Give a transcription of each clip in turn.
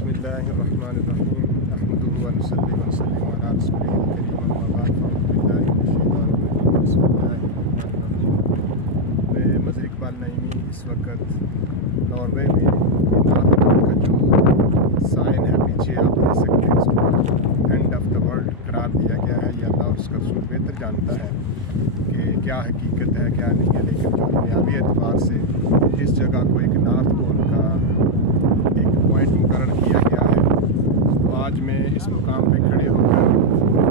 बिस्मिल्लाहिर्रहमानिर्रहीम अहमदुहु व नुसल्ली व नसल्लिमु अला रसूलिहिल करीम अम्मा बाद फ़अऊज़ु बिल्लाहि मिनश शैतानिर रजीम। बिस्मिल्लाहिर्रहमानिर्रहीम। मैं मज़हर इक़बाल नईमी इस वक्त नॉर्वे में का जो साइन है पीछे आप देख सकते हैं, इसको एंड ऑफ द वर्ल्ड करार दिया गया है। ये अल्लाह और उसका रसूल बेहतर जानता है कि क्या हकीकत है क्या नहीं है, लेकिन जो दुनियावी एतबार से जिस जगह को एक नॉर्थ पोल का एक पॉइंट मुकर्रर किया गया है, तो आज मैं इस मुकाम पे खड़े होकर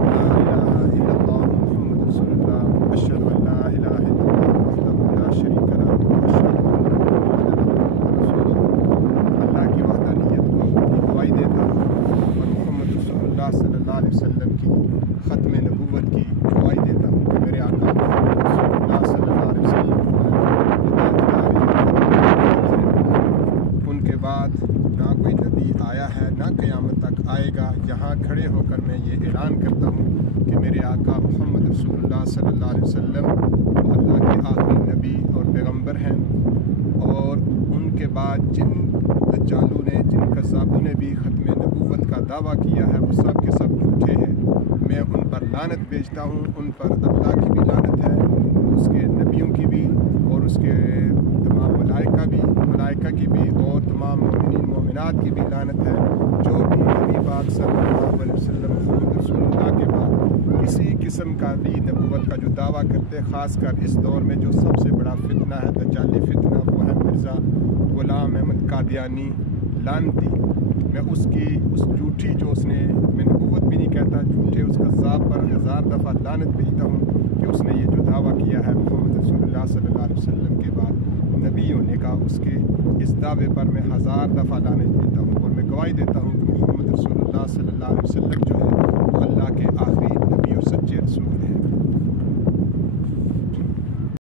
ला इलाहा इल्लल्लाह मुहम्मद रसूलुल्लाह अशहदु अन ला इलाहा इल्लल्लाह वहदहु ला शरीका लहु व अशहदु अन्न मुहम्मदन अब्दुहु व रसूलुहु अल्लाह की वहदानियत की गवाही देता हूँ और मोहम्मद रसूलुल्लाह सल्लल्लाहु अलैहि वसल्लम की ख़त्म नबूवत की गवाही देता हूँ कि मेरे आका रसूलुल्लाह सल्लल्लाहु अलैहि वसल्लम उनके बाद ना कोई नबी आया है ना क़यामत तक आएगा। यहाँ खड़े होकर मैं ये ऐलान करता हूँ कि मेरे आका मोहम्मद रसूलुल्लाह सल्लल्लाहु अलैहि वसल्लम अल्लाह के आखिरी नबी और पैगंबर हैं, और उनके बाद जिन दज्जालों ने जिन कज़्ज़ाबों ने भी ख़त्म नबूवत का दावा किया है वो सब के सब झूठे हैं। मैं उन पर लानत भेजता हूँ, उन पर अल्लाह की भी लानत है, उसके नबियों की भी और उसके तमाम मलाइका की भी और तमाम मोमिनीन मोमिनात की भी लानत है, जो भी नबी पाक सल्लल्लाहु अलैहि वसल्लम मुहम्मद रसूलुल्लाह के बाद किसी किस्म का भी नबूवत का जो दावा करते, ख़ासकर इस दौर में जो सबसे बड़ा फितना है दज्जाली फितना, वो है मिर्ज़ा ग़ुलाम अहमद कादियानी लानती। मैं उस झूठी जो उसने, मैं नबूवत भी नहीं कहता, झूठे उस कज़्ज़ाब पर 1000 दफ़ा लानत भेजता हूँ कि उसने ये जो दावा किया है मोहम्मद रसूलुल्लाह सल्लल्लाहु अलैहि वसल्लम के बाद नबी होने का, उसके इस दावे पर मैं 1000 दफ़ा लानत देता हूँ और मैं गवाही देता हूँ कि मोहम्मद रसूलुल्लाह सल्लल्लाहु अलैहि वसल्लम जो